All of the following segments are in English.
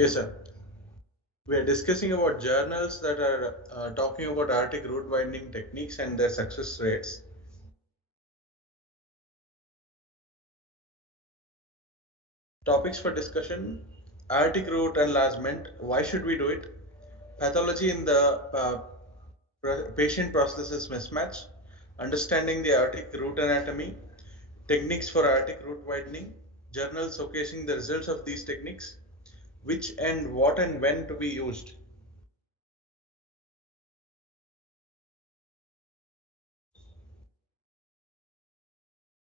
Yes, sir. We are discussing about journals that are talking about aortic root widening techniques and their success rates. Topics for discussion: aortic root enlargement. Why should we do it? Pathology in the patient prosthesis mismatch. Understanding the aortic root anatomy. Techniques for aortic root widening. Journals showcasing the results of these techniques. Which and what and when to be used.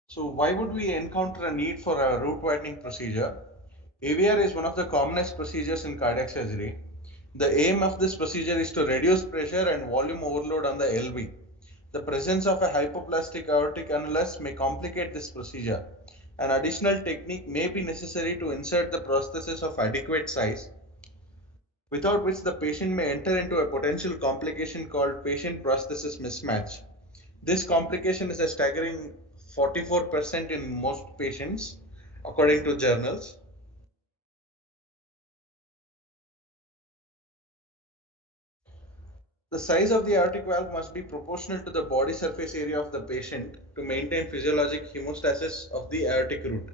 So why would we encounter a need for a root widening procedure? AVR is one of the commonest procedures in cardiac surgery. The aim of this procedure is to reduce pressure and volume overload on the LV. The presence of a hypoplastic aortic annulus may complicate this procedure. An additional technique may be necessary to insert the prosthesis of adequate size, without which the patient may enter into a potential complication called patient prosthesis mismatch. This complication is a staggering 44% in most patients, according to journals. The size of the aortic valve must be proportional to the body surface area of the patient to maintain physiologic hemostasis of the aortic root.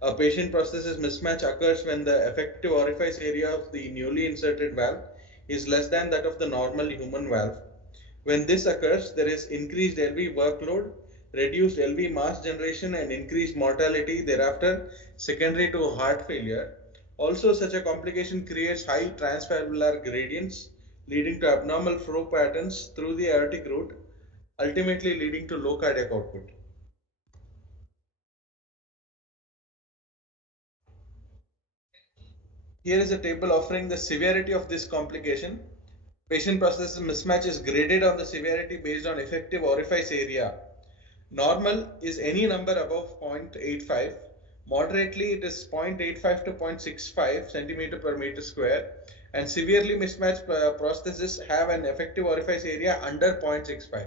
A patient prosthesis mismatch occurs when the effective orifice area of the newly inserted valve is less than that of the normal human valve. When this occurs, there is increased LV workload, reduced LV mass generation, and increased mortality thereafter, secondary to heart failure. Also, such a complication creates high transvalvular gradients, leading to abnormal flow patterns through the aortic root, ultimately leading to low cardiac output. Here is a table offering the severity of this complication. Patient prosthesis mismatch is graded on the severity based on effective orifice area. Normal is any number above 0.85. Moderately, it is 0.85 to 0.65 centimeter per meter square. And severely mismatched prostheses have an effective orifice area under 0.65.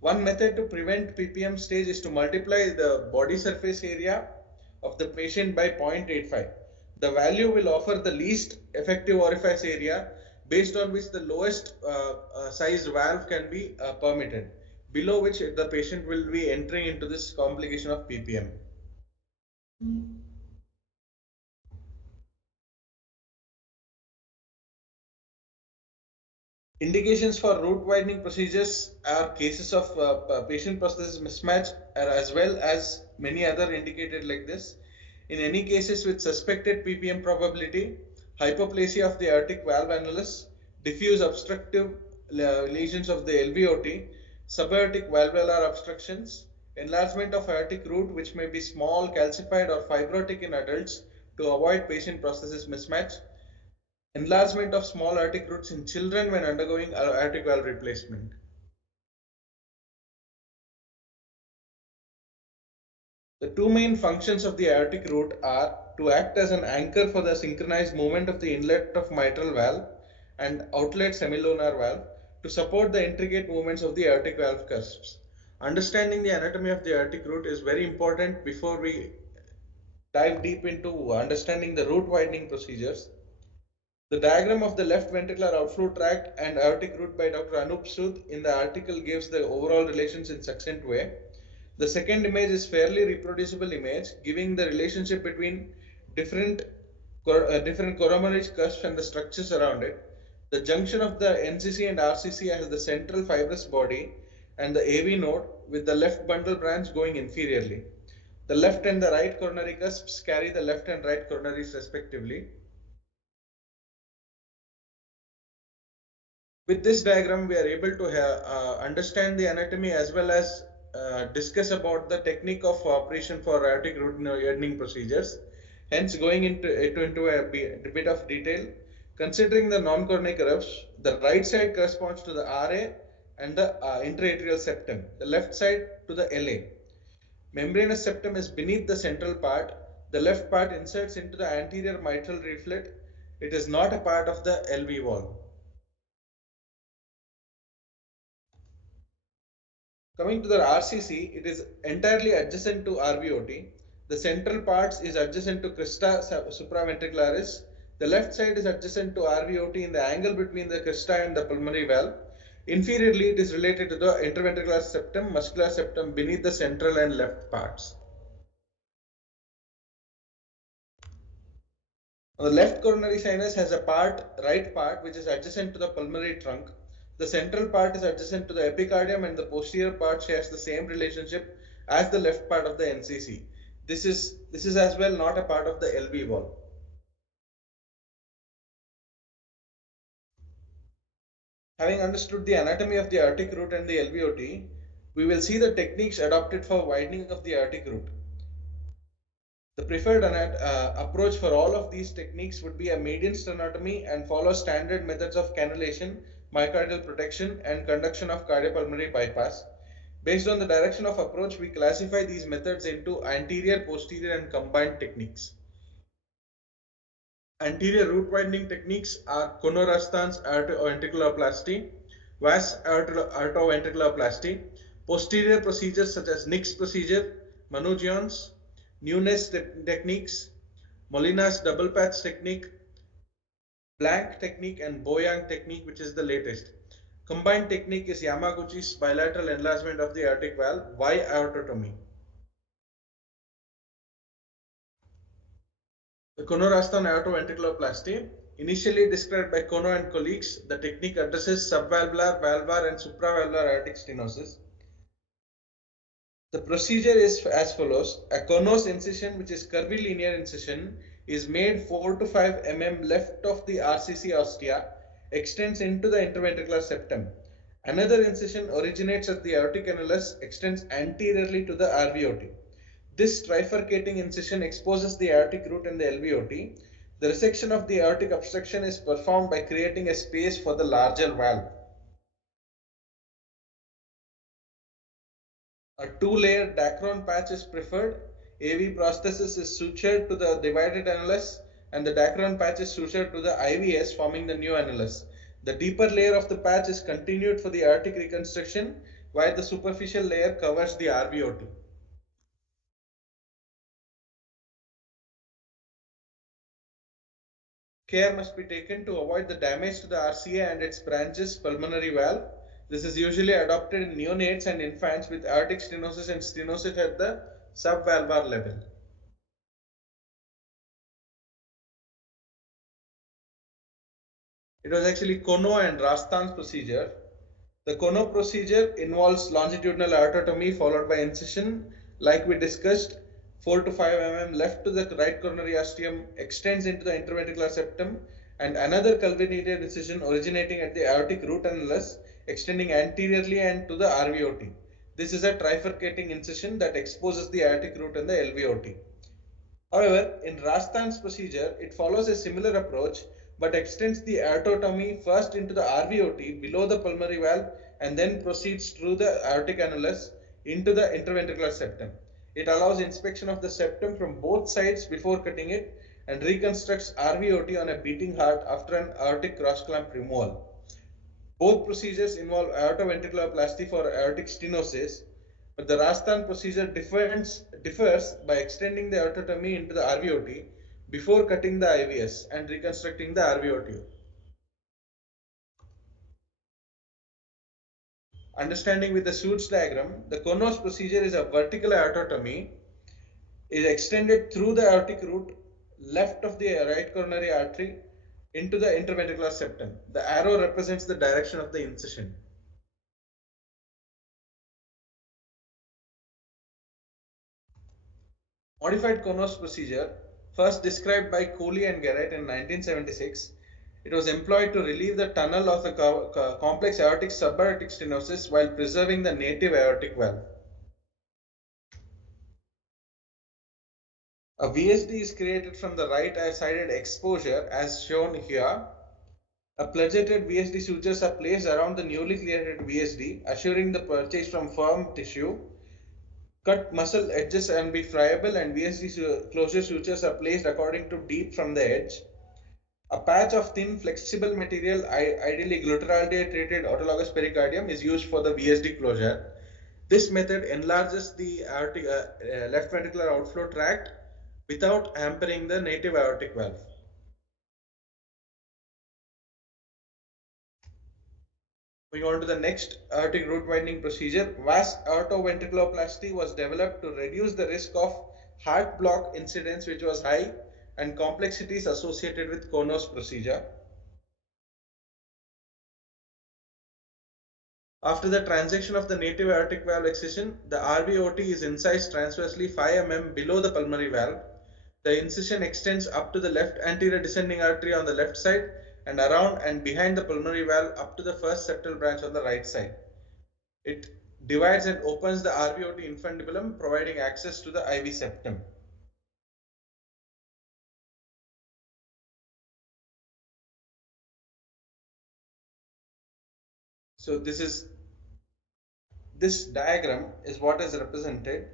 One method to prevent PPM stage is to multiply the body surface area of the patient by 0.85. The value will offer the least effective orifice area based on which the lowest sized valve can be permitted, below which the patient will be entering into this complication of PPM. Indications for root widening procedures are cases of patient prosthesis mismatch as well as many other indicated like this. In any cases with suspected PPM probability, hypoplasia of the aortic valve annulus, diffuse obstructive lesions of the LVOT, subaortic valvular obstructions, enlargement of aortic root which may be small, calcified or fibrotic in adults to avoid patient prosthesis mismatch, enlargement of small aortic roots in children when undergoing aortic valve replacement. The two main functions of the aortic root are to act as an anchor for the synchronized movement of the inlet of mitral valve and outlet semilunar valve to support the intricate movements of the aortic valve cusps. Understanding the anatomy of the aortic root is very important before we dive deep into understanding the root widening procedures. The diagram of the left ventricular outflow tract and aortic root by Dr. Anup Sood in the article gives the overall relations in succinct way. The second image is fairly reproducible image giving the relationship between different, different coronary cusps and the structures around it. The junction of the NCC and RCC has the central fibrous body and the AV node with the left bundle branch going inferiorly. The left and the right coronary cusps carry the left and right coronaries respectively. With this diagram, we are able to understand the anatomy as well as discuss about the technique of operation for aortic root widening procedures. Hence, going into a bit of detail, considering the non-coronary curves, the right side corresponds to the RA and the intraatrial septum, the left side to the LA. Membranous septum is beneath the central part. The left part inserts into the anterior mitral leaflet. It is not a part of the LV wall. Coming to the RCC, it is entirely adjacent to RVOT. The central parts is adjacent to crista supraventricularis. The left side is adjacent to RVOT in the angle between the crista and the pulmonary valve. Inferiorly, it is related to the interventricular septum, muscular septum beneath the central and left parts. The left coronary sinus has a right part, which is adjacent to the pulmonary trunk. The central part is adjacent to the epicardium, and the posterior part shares the same relationship as the left part of the NCC. This is as well not a part of the LV wall. Having understood the anatomy of the aortic root and the LVOT, we will see the techniques adopted for widening of the aortic root. The preferred approach for all of these techniques would be a median sternotomy and follow standard methods of cannulation, myocardial protection, and conduction of cardiopulmonary bypass. Based on the direction of approach, we classify these methods into anterior, posterior, and combined techniques. Anterior root widening techniques are Konorastan's aortoventriculoplasty, Vass aortoventriculoplasty, posterior procedures such as Nick's procedure, Manoogian's, Nunes techniques, Molina's double patch technique, Blank technique, and Boyang technique, which is the latest. Combined technique is Yamaguchi's bilateral enlargement of the aortic valve, Y aortotomy. The Kono-Rastan aortoventriculoplasty, initially described by Kono and colleagues, the technique addresses subvalvular, valvular, and supravalvular aortic stenosis. The procedure is as follows. A Kono's incision, which is curvilinear incision, is made 4 to 5 mm left of the RCC ostia, extends into the interventricular septum. Another incision originates at the aortic annulus, extends anteriorly to the RVOT. This trifurcating incision exposes the aortic root and the LVOT. The resection of the aortic obstruction is performed by creating a space for the larger valve. A two-layer Dacron patch is preferred. AV prosthesis is sutured to the divided annulus, and the Dacron patch is sutured to the IVS, forming the new annulus. The deeper layer of the patch is continued for the aortic reconstruction, while the superficial layer covers the RVOT. Care must be taken to avoid the damage to the RCA and its branches pulmonary valve. This is usually adopted in neonates and infants with aortic stenosis and stenosis at the subvalvular level. It was actually Kono and Rastan's procedure. The Kono procedure involves longitudinal aortotomy followed by incision, like we discussed. 4 to 5 mm left to the right coronary ostium extends into the interventricular septum, and another curvilinear incision originating at the aortic root annulus extending anteriorly and to the RVOT. This is a trifurcating incision that exposes the aortic root and the LVOT. However, in Rastan's procedure, it follows a similar approach but extends the aortotomy first into the RVOT below the pulmonary valve and then proceeds through the aortic annulus into the interventricular septum. It allows inspection of the septum from both sides before cutting it and reconstructs RVOT on a beating heart after an aortic cross clamp removal. Both procedures involve aortoventriculoplasty for aortic stenosis, but the Rastan procedure differs by extending the aortotomy into the RVOT before cutting the IVS and reconstructing the RVOT. Understanding with the Suits diagram, the Konos procedure is a vertical aortotomy, is extended through the aortic root left of the right coronary artery into the interventricular septum. The arrow represents the direction of the incision. Modified Konos procedure, first described by Cooley and Garrett in 1976, it was employed to relieve the tunnel of the complex aortic subaortic stenosis while preserving the native aortic valve. A VSD is created from the right-sided exposure as shown here. A pledgeted VSD sutures are placed around the newly created VSD, assuring the purchase from firm tissue. Cut muscle edges can be friable, and VSD closure sutures are placed according to deep from the edge. A patch of thin flexible material, ideally glutaraldehyde treated autologous pericardium, is used for the VSD closure. This method enlarges the aortic, left ventricular outflow tract without hampering the native aortic valve. Moving on to the next aortic root widening procedure, vas aortoventriculoplasty was developed to reduce the risk of heart block incidence, which was high, and complexities associated with Konos procedure. After the transection of the native aortic valve excision, the RVOT is incised transversely 5 mm below the pulmonary valve. The incision extends up to the left anterior descending artery on the left side and around and behind the pulmonary valve up to the first septal branch on the right side. It divides and opens the RVOT infundibulum, providing access to the IV septum. So this diagram is what is represented.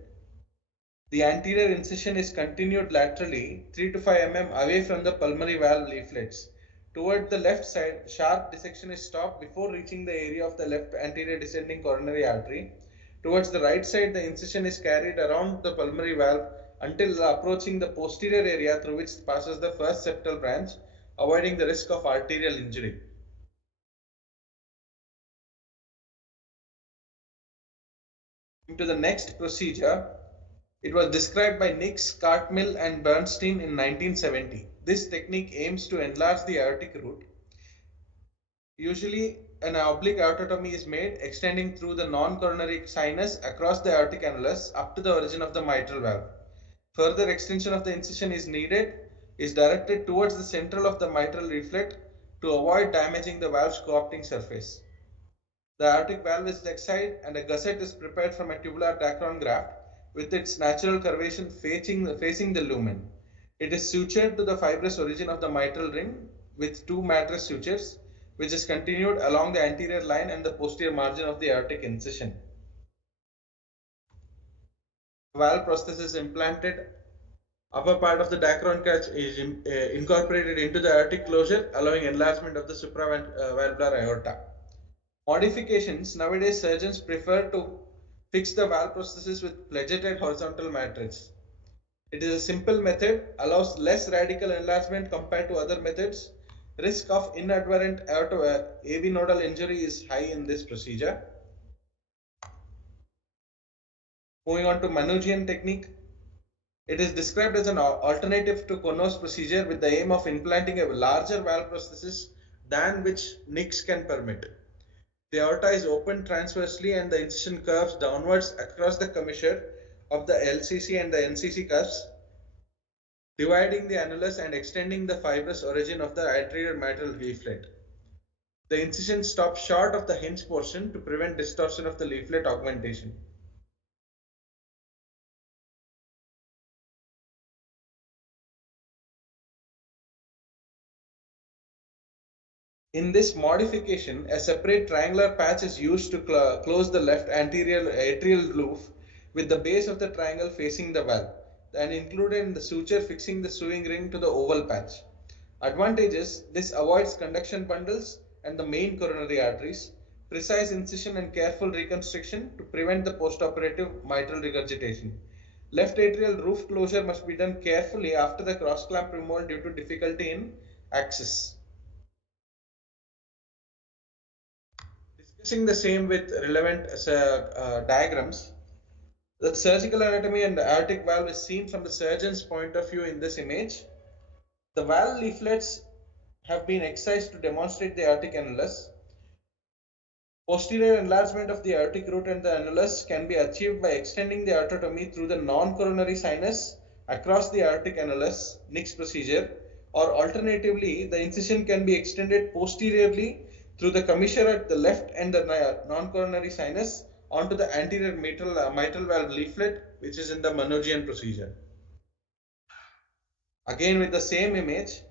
The anterior incision is continued laterally 3 to 5 mm away from the pulmonary valve leaflets. Toward the left side, sharp dissection is stopped before reaching the area of the left anterior descending coronary artery. Towards the right side, the incision is carried around the pulmonary valve until approaching the posterior area through which passes the first septal branch, avoiding the risk of arterial injury. Into the next procedure, it was described by Nix, Cartmill and Bernstein in 1970. This technique aims to enlarge the aortic root. Usually, an oblique aortotomy is made, extending through the non-coronary sinus across the aortic annulus up to the origin of the mitral valve. Further extension of the incision is directed towards the central of the mitral leaflet to avoid damaging the valve's coapting surface. The aortic valve is excised and a gusset is prepared from a tubular Dacron graft with its natural curvature facing the lumen. It is sutured to the fibrous origin of the mitral ring with two mattress sutures, which is continued along the anterior line and the posterior margin of the aortic incision. Valve prosthesis implanted. Upper part of the Dacron catch is incorporated into the aortic closure, allowing enlargement of the supravalvular aorta. Modifications. Nowadays, surgeons prefer to fix the valve prosthesis with pledgeted horizontal matrix. It is a simple method, allows less radical enlargement compared to other methods. Risk of inadvertent AV nodal injury is high in this procedure. Moving on to Manugian technique. It is described as an alternative to Konos procedure with the aim of implanting a larger valve prosthesis than which Nix can permit. The aorta is opened transversely and the incision curves downwards across the commissure of the LCC and the NCC curves, dividing the annulus and extending the fibrous origin of the anterior mitral leaflet. The incision stops short of the hinge portion to prevent distortion of the leaflet augmentation. In this modification, a separate triangular patch is used to close the left anterior atrial roof with the base of the triangle facing the valve and included in the suture fixing the sewing ring to the oval patch. Advantages: this avoids conduction bundles and the main coronary arteries, precise incision and careful reconstruction to prevent the postoperative mitral regurgitation. Left atrial roof closure must be done carefully after the cross clamp removal due to difficulty in access. Discussing the same with relevant diagrams, the surgical anatomy and the aortic valve is seen from the surgeon's point of view in this image. The valve leaflets have been excised to demonstrate the aortic annulus. Posterior enlargement of the aortic root and the annulus can be achieved by extending the aortotomy through the non-coronary sinus across the aortic annulus, Nix procedure, or alternatively, the incision can be extended posteriorly through the commissure at the left and the non-coronary sinus onto the anterior mitral valve leaflet, which is in the Manugian procedure. Again with the same image,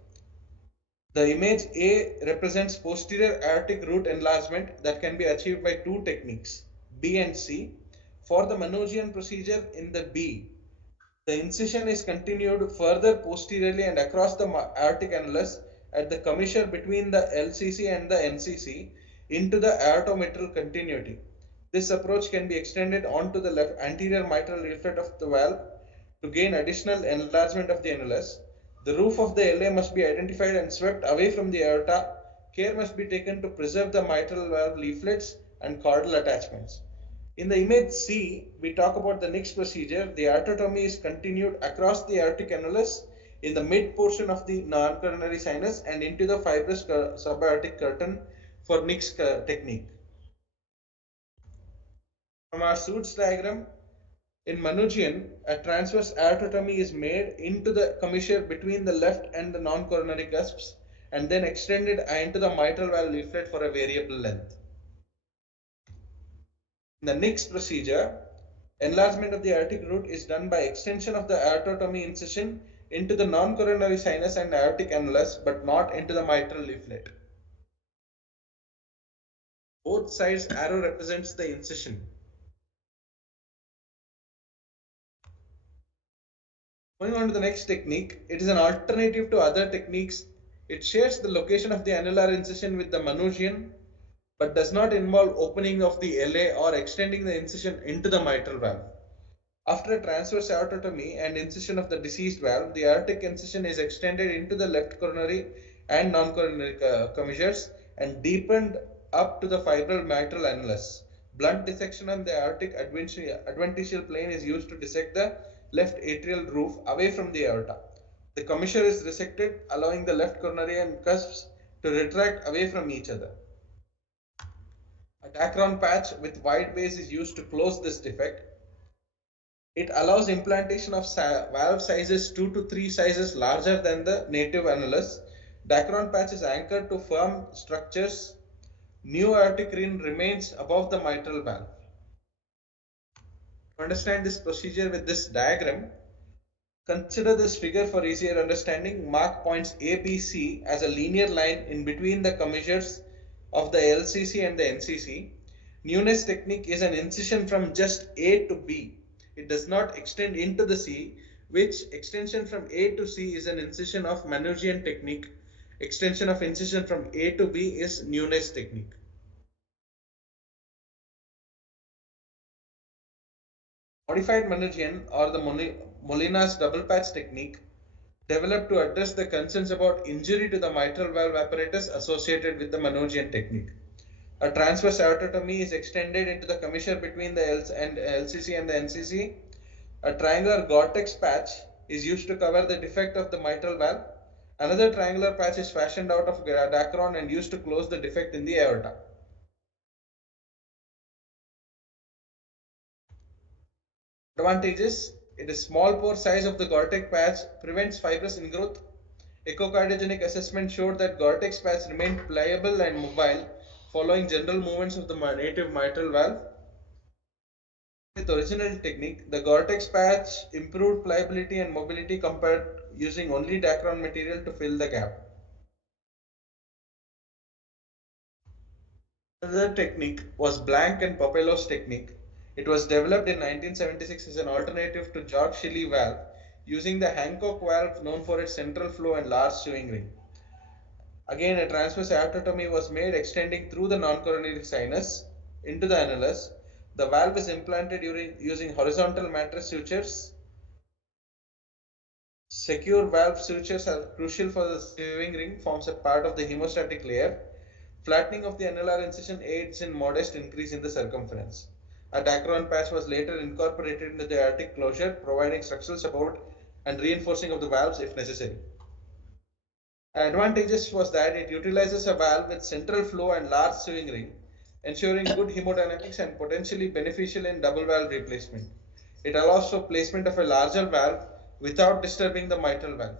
the image A represents posterior aortic root enlargement that can be achieved by two techniques, B and C. For the Manugian procedure in the B, the incision is continued further posteriorly and across the aortic annulus at the commissure between the LCC and the NCC into the aortomitral continuity. This approach can be extended onto the left anterior mitral leaflet of the valve to gain additional enlargement of the annulus. The roof of the LA must be identified and swept away from the aorta care must be taken to preserve the mitral valve leaflets and caudal attachments. In the image C, we talk about the next procedure. The aortotomy is continued across the aortic annulus in the mid portion of the non-coronary sinus and into the fibrous subaortic curtain for next technique. From our Suits diagram, in Manuchian, a transverse aortotomy is made into the commissure between the left and the non-coronary cusps and then extended into the mitral valve leaflet for a variable length. In the next procedure, enlargement of the aortic root is done by extension of the aortotomy incision into the non-coronary sinus and aortic annulus but not into the mitral leaflet. Both sides arrow represents the incision. Moving on to the next technique, it is an alternative to other techniques. It shares the location of the annular incision with the Manuchian but does not involve opening of the LA or extending the incision into the mitral valve. After a transverse aortotomy and incision of the deceased valve, the aortic incision is extended into the left coronary and non-coronary commissures and deepened up to the fibral mitral annulus. Blunt dissection on the aortic adventitial plane is used to dissect the left atrial roof away from the aorta. The commissure is resected, allowing the left coronary and cusps to retract away from each other. A Dacron patch with wide base is used to close this defect. It allows implantation of valve sizes 2 to 3 sizes larger than the native annulus. Dacron patch is anchored to firm structures. New aortic ring remains above the mitral valve. To understand this procedure with this diagram, consider this figure for easier understanding. Mark points A, B, C as a linear line in between the commissures of the LCC and the NCC. Newness technique is an incision from just A to B. It does not extend into the C, which extension from A to C is an incision of Manuchian technique. Extension of incision from A to B is Newness technique. Modified Manuchian or the Molina's double patch technique developed to address the concerns about injury to the mitral valve apparatus associated with the Manuchian technique. A transverse aortotomy is extended into the commissure between the LCC and the NCC. A triangular Gore-Tex patch is used to cover the defect of the mitral valve. Another triangular patch is fashioned out of Dacron and used to close the defect in the aorta. Advantages: it is small pore size of the Gore-Tex patch, prevents fibrous ingrowth. Echocardiogenic assessment showed that Gore-Tex patch remained pliable and mobile following general movements of the native mitral valve. With original technique, the Gore-Tex patch improved pliability and mobility compared using only Dacron material to fill the gap. Another technique was Blank and Popello's technique. It was developed in 1976 as an alternative to Jacques-Chilly valve using the Hancock valve known for its central flow and large sewing ring. Again, a transverse aortotomy was made extending through the non-coronary sinus into the annulus. The valve is implanted using horizontal mattress sutures. Secure valve sutures are crucial for the sewing ring, forms a part of the hemostatic layer. Flattening of the annular incision aids in modest increase in the circumference. A Dacron patch was later incorporated into the aortic closure, providing structural support and reinforcing of the valves if necessary. Advantages was that it utilizes a valve with central flow and large sewing ring, ensuring good hemodynamics and potentially beneficial in double valve replacement. It allows for placement of a larger valve without disturbing the mitral valve.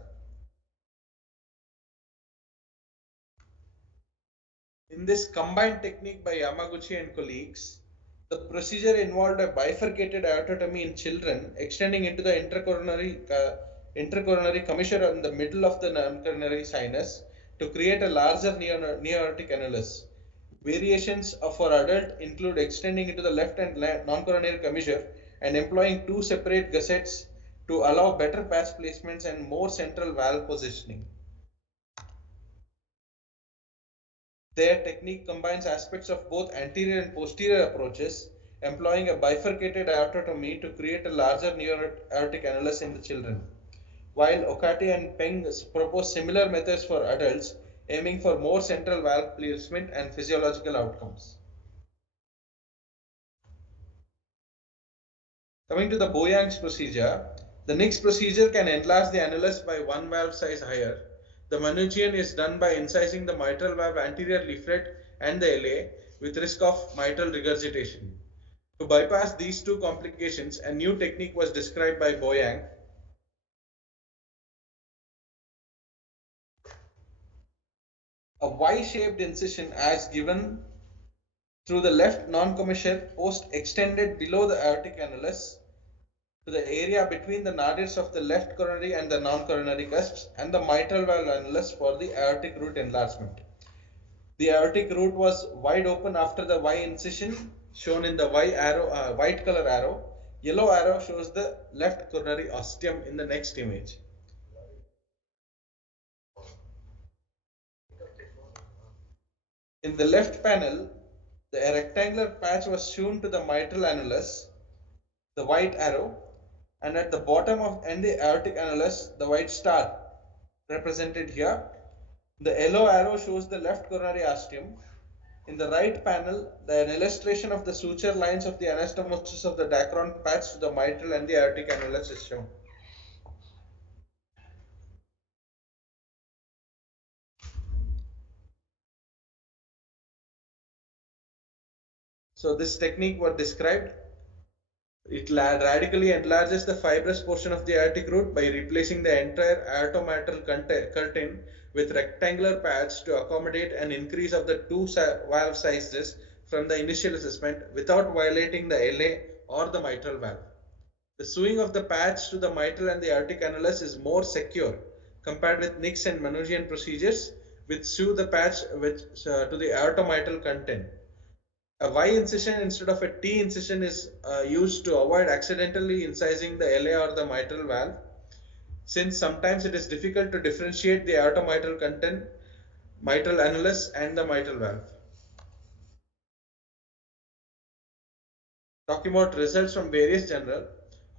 In this combined technique by Yamaguchi and colleagues, the procedure involved a bifurcated aortotomy in children extending into the intercoronary commissure in the middle of the non-coronary sinus to create a larger neo-aortic annulus. Variations for adult include extending into the left and non-coronary commissure and employing two separate gussets to allow better patch placements and more central valve positioning. Their technique combines aspects of both anterior and posterior approaches, employing a bifurcated aortotomy to create a larger neo-aortic annulus in the children. While Okati and Peng propose similar methods for adults, aiming for more central valve placement and physiological outcomes. Coming to the Boyang's procedure, the next procedure can enlarge the annulus by one valve size higher. The manugian is done by incising the mitral valve anterior leaflet and the LA with risk of mitral regurgitation. To bypass these two complications, a new technique was described by Boyang. A Y-shaped incision as given through the left non-commissure post extended below the aortic annulus to the area between the nadirs of the left coronary and the non-coronary cusps and the mitral valve annulus for the aortic root enlargement. The aortic root was wide open after the Y incision shown in the white color arrow. Yellow arrow shows the left coronary ostium in the next image. In the left panel, the rectangular patch was shown to the mitral annulus, the white arrow, and at the bottom of and the aortic annulus, the white star represented here. The yellow arrow shows the left coronary ostium. In the right panel, an illustration of the suture lines of the anastomosis of the Dacron patch to the mitral and the aortic annulus is shown. So this technique was described. It radically enlarges the fibrous portion of the aortic root by replacing the entire aortomitral curtain with rectangular patch to accommodate an increase of the two valve sizes from the initial assessment without violating the LA or the mitral valve. The sewing of the patch to the mitral and the aortic annulus is more secure compared with Nix and Manugian procedures which sew the patch to the aortomitral content. A Y incision instead of a T incision is used to avoid accidentally incising the LA or the mitral valve, since sometimes it is difficult to differentiate the aortomitral content, mitral annulus and the mitral valve. Talking about results from various journals,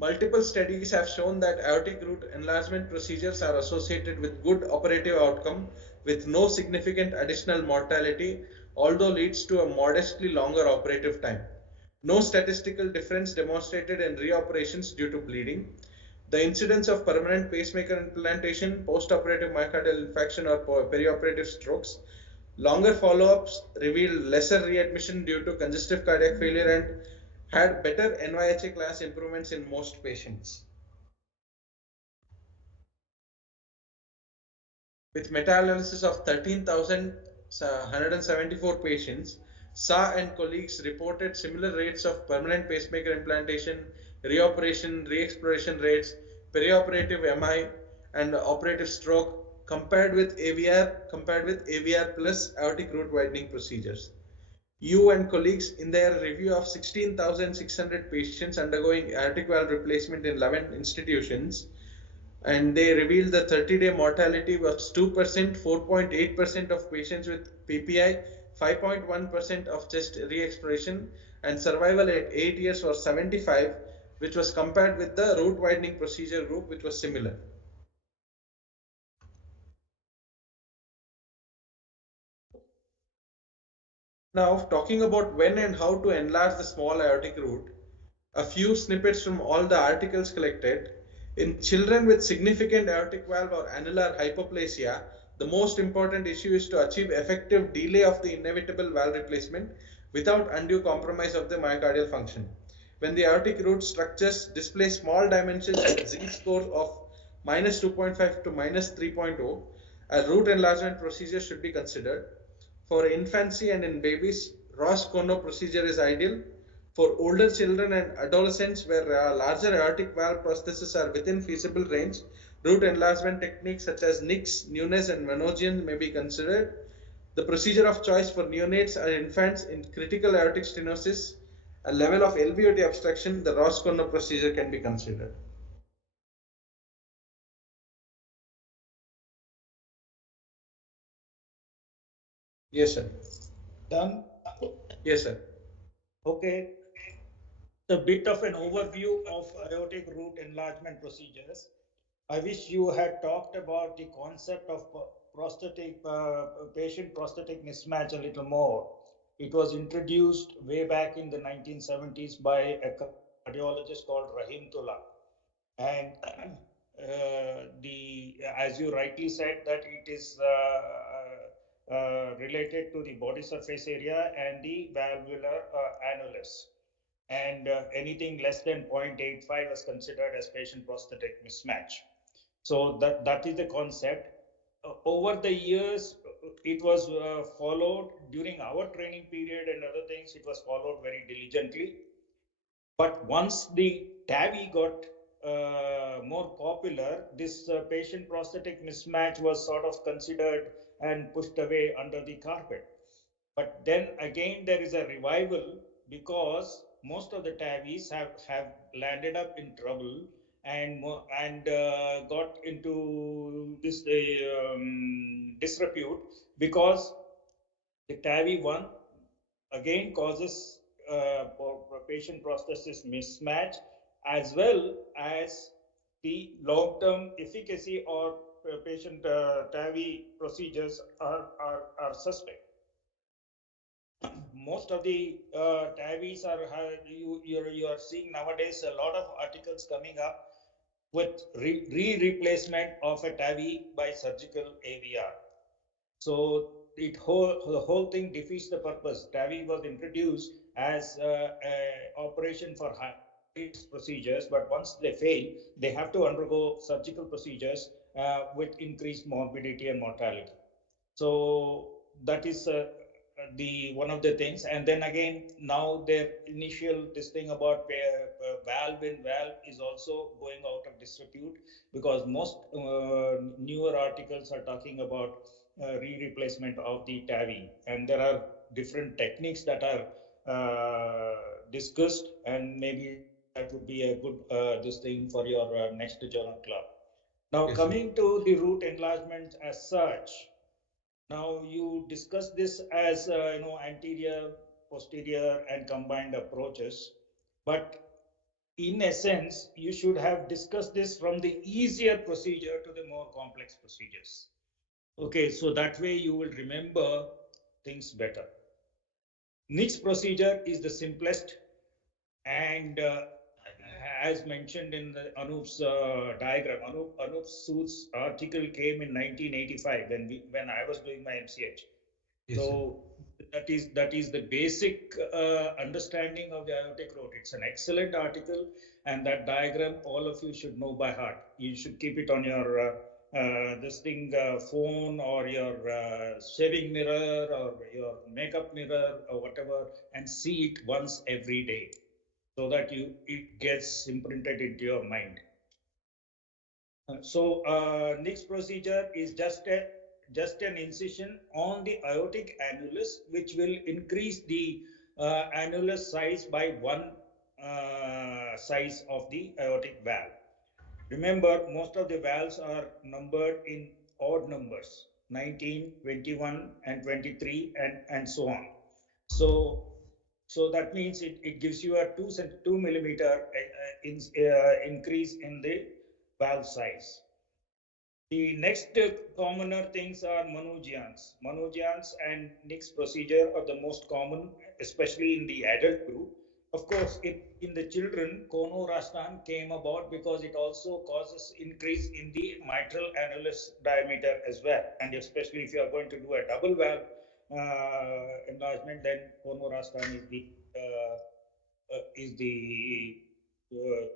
multiple studies have shown that aortic root enlargement procedures are associated with good operative outcome with no significant additional mortality, although leads to a modestly longer operative time. No statistical difference demonstrated in reoperations due to bleeding. The incidence of permanent pacemaker implantation, postoperative myocardial infarction or perioperative strokes. Longer follow-ups revealed lesser readmission due to congestive cardiac failure and had better NYHA class improvements in most patients. With meta-analysis of 13,174 patients, Sa and colleagues reported similar rates of permanent pacemaker implantation, reoperation, re-exploration rates, perioperative MI, and operative stroke compared with AVR plus aortic root widening procedures. You and colleagues in their review of 16,600 patients undergoing aortic valve replacement in 11 institutions, and they revealed the 30-day mortality was 2%, 4.8% of patients with PPI, 5.1% of chest re-exploration, and survival at 8 years was 75, which was compared with the root widening procedure group, which was similar. Now, talking about when and how to enlarge the small aortic root, a few snippets from all the articles collected. In children with significant aortic valve or annular hypoplasia, the most important issue is to achieve effective delay of the inevitable valve replacement without undue compromise of the myocardial function. When the aortic root structures display small dimensions with z-score of minus 2.5 to minus 3.0, a root enlargement procedure should be considered. For infancy and in babies, Ross-Conno procedure is ideal. For older children and adolescents where larger aortic valve prostheses are within feasible range, root enlargement techniques such as Nix, Nunes and Manoogian may be considered. The procedure of choice for neonates or infants in critical aortic stenosis, a level of LVOT obstruction, the Ross-Conno procedure can be considered. Yes, sir. Done. Yes, sir. Okay. A bit of an overview of aortic root enlargement procedures. I wish you had talked about the concept of patient prosthetic mismatch a little more. It was introduced way back in the 1970s by a cardiologist called Rahim Tullah. And as you rightly said, that it is related to the body surface area and the valvular annulus. And anything less than 0.85 is considered as patient prosthetic mismatch. So that is the concept. Over the years, it was followed during our training period and other things. It was followed very diligently. But once the TAVI got more popular, this patient prosthetic mismatch was sort of considered and pushed away under the carpet. But then again, there is a revival because most of the TAVIs have landed up in trouble and got into this disrepute because the TAVI one again causes patient prosthesis mismatch as well as the long-term efficacy or patient TAVI procedures are suspect. Most of the TAVIs you are seeing nowadays a lot of articles coming up with replacement of a TAVI by surgical AVR. So the whole thing defeats the purpose. TAVI was introduced as a operation for high risk procedures, but once they fail, they have to undergo surgical procedures with increased morbidity and mortality. So that is the one of the things. And then again, now their initial this thing about valve in valve is also going out of disrepute because most newer articles are talking about re-replacement of the TAVI, and there are different techniques that are discussed, and maybe that would be a good this thing for your next journal club. Now, Yes, sir. coming to the root enlargement as such, now you discuss this as anterior, posterior, and combined approaches, but in essence, you should have discussed this from the easier procedure to the more complex procedures. Okay, so that way you will remember things better. Niche procedure is the simplest, and as mentioned in the Anoop's diagram, Anoop Sood's article came in 1985 when I was doing my MCH. Yes, sir. So that is the basic understanding of the aortic root. It's an excellent article, and that diagram all of you should know by heart. You should keep it on your this thing phone or your shaving mirror or your makeup mirror or whatever, and see it once every day, so that it gets imprinted into your mind. So next procedure is just an incision on the aortic annulus, which will increase the annulus size by one size of the aortic valve. Remember, most of the valves are numbered in odd numbers: 19, 21, and 23, and so on. So so that means it gives you a 2 millimeter increase in the valve size. The next commoner things are Manugians. Manugians and Nick's procedure are the most common, especially in the adult group. Of course, in the children, Kono-Rastan came about because it also causes increase in the mitral annulus diameter as well. And especially if you are going to do a double valve enlargement, then Kono-Rastan is the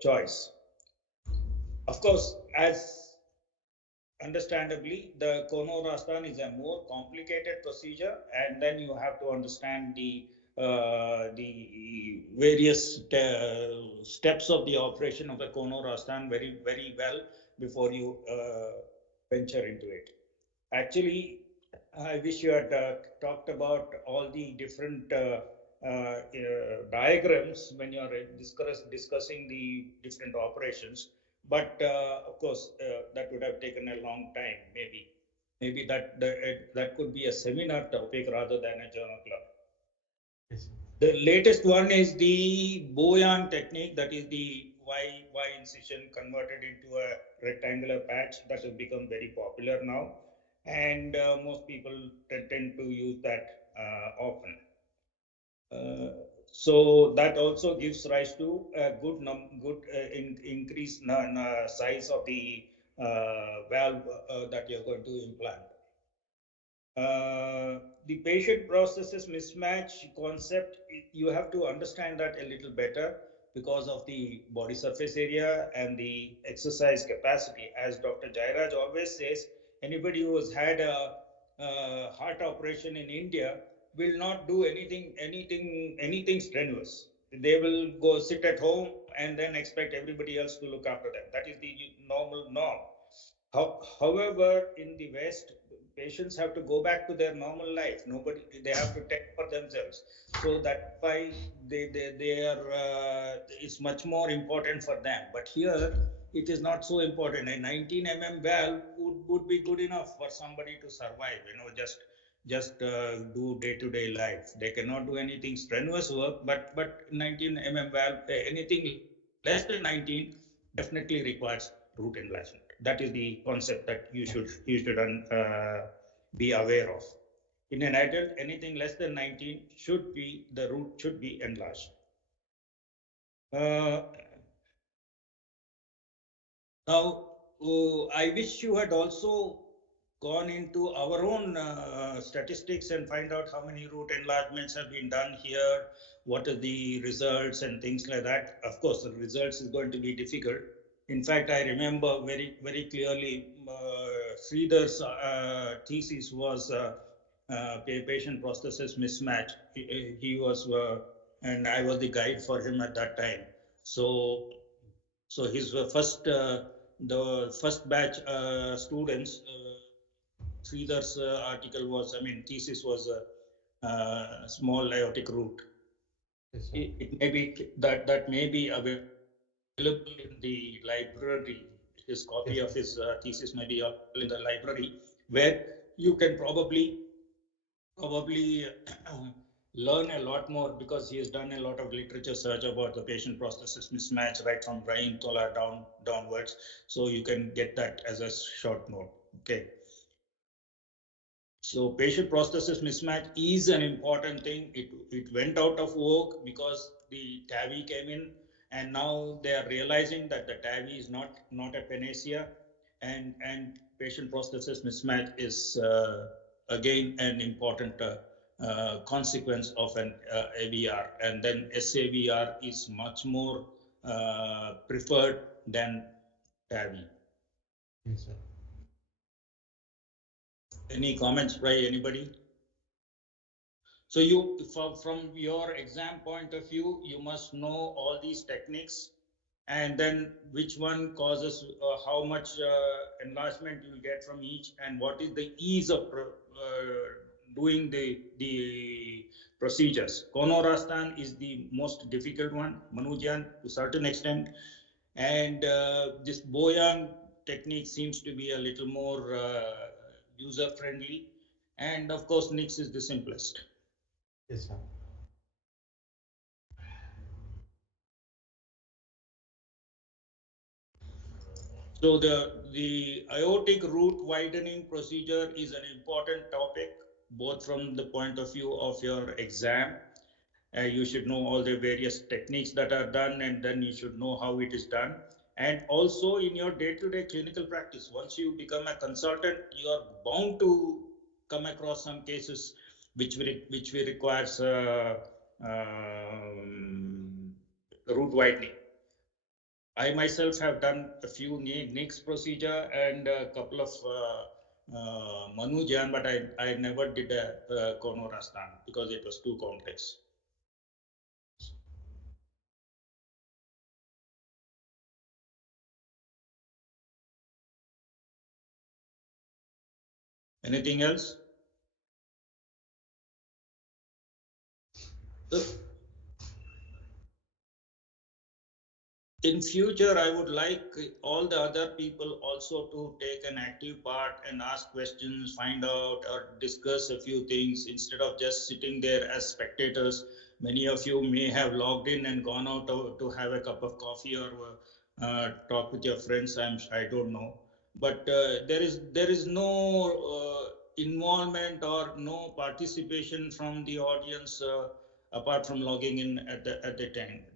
choice. Of course, as understandably, the Kono-Rastan is a more complicated procedure, and then you have to understand the various steps of the operation of the Kono-Rastan very well before you venture into it. Actually, I wish you had talked about all the different diagrams when you are discussing the different operations. But of course, that would have taken a long time. Maybe that could be a seminar topic rather than a journal club. Yes. The latest one is the Boyan technique, that is the Y incision converted into a rectangular patch that has become very popular now. and most people tend to use that often. So that also gives rise to a good increase size of the valve that you're going to implant. The patient processes mismatch concept, you have to understand that a little better because of the body surface area and the exercise capacity. As Dr. Jairaj always says, anybody who has had a heart operation in India will not do anything strenuous. They will go sit at home and then expect everybody else to look after them. That is the normal norm. However, in the West, patients have to go back to their normal life. Nobody, they have to take for themselves. So that's why they are. It's much more important for them. But here, it is not so important. A 19 valve would be good enough for somebody to survive. Just do day-to-day life. They cannot do anything strenuous work. But 19 valve, anything less than 19 definitely requires root enlargement. That is the concept that you should be aware of. In an adult, anything less than 19 should be the root should be enlarged. Uh, Now, I wish you had also gone into our own statistics and find out how many root enlargements have been done here, what are the results and things like that. Of course, the results is going to be difficult. In fact, I remember very clearly Sridhar's thesis was patient prosthesis mismatch. He was, and I was the guide for him at that time. So his the first batch students, Sridhar's article was, I mean, thesis was small aortic root. Yes, sir. It may be that may be available in the library. His copy of his Yes, sir. thesis may be available in the library, where you can probably learn a lot more because he has done a lot of literature search about the patient prosthesis mismatch right from Brahim Tola downwards. So you can get that as a short note. Okay. So patient prosthesis mismatch is an important thing. It went out of vogue because the TAVI came in, and now they are realizing that the TAVI is not a panacea, and patient prosthesis mismatch is again an important consequence of an AVR, and then SAVR is much more preferred than TAVI. Yes, sir. Any comments by anybody? So you, from your exam point of view, you must know all these techniques, and then which one causes how much enlargement you will get from each, and what is the ease of doing the procedures. Konorastan is the most difficult one, Manujan to a certain extent, and this Boyan technique seems to be a little more user friendly, and of course Nix is the simplest. Yes, sir. So the aortic root widening procedure is an important topic, both from the point of view of your exam. You should know all the various techniques that are done, and then you should know how it is done. And also in your day-to-day clinical practice, once you become a consultant, you are bound to come across some cases which will requires root widening. I myself have done a few Nix procedure and a couple of Manujan, but I never did a Konorastan because it was too complex. Anything else? Uh, in future, I would like all the other people also to take an active part and ask questions, find out or discuss a few things instead of just sitting there as spectators. Many of you may have logged in and gone out to have a cup of coffee or talk with your friends. I don't know, but there is no involvement or no participation from the audience apart from logging in at the time.